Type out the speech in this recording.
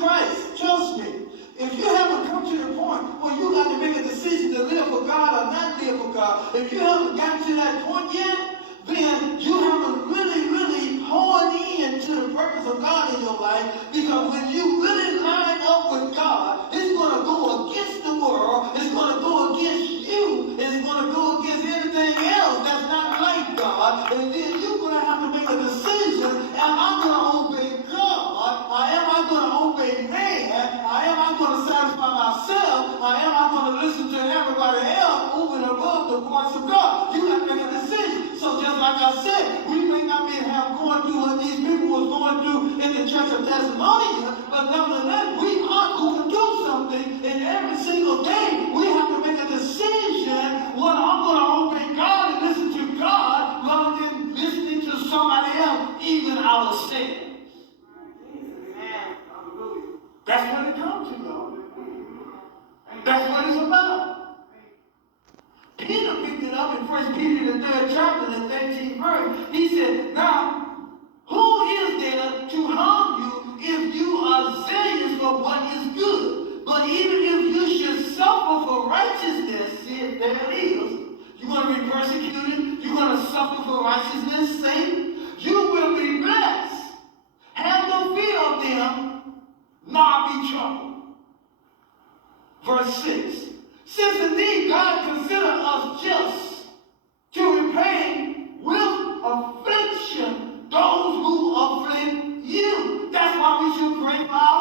Christ, trust me, if you haven't come to the point where you got to make a decision to live for God or not live for God, if you haven't gotten to that point yet, then you haven't really honed in to the purpose of God in your life, because when you really line up with God, it's going to go against the world, it's going to go against you, it's going to go against anything else that's not like God, and then you're going to have to make a decision. Am I going to obey God, or am I going to obey man, or am I going to satisfy myself, or am I going to listen to everybody else over and above the voice of God? You got to make a decision. So just like I said, we may not be going through what these people was going through in the church of Thessalonica, but nevertheless, we are going to do something, and every single day we have to make a decision whether I'm going to obey God and listen to God rather than listening to somebody else, even ourselves. That's what it comes to, y'all. That's what it's about. Peter picked it up in 1 Peter, the 3rd chapter, the 13th verse. He said, now, who is there to harm you if you are zealous for what is good? But even if you should suffer for righteousness, see, there it is. You're going to be persecuted. You're going to suffer for righteousness' sake. You will be blessed. Have no fear of them, nor be troubled. Verse 6. Since indeed God considered us just to repay with affliction those who afflict you. That's why we should pray for our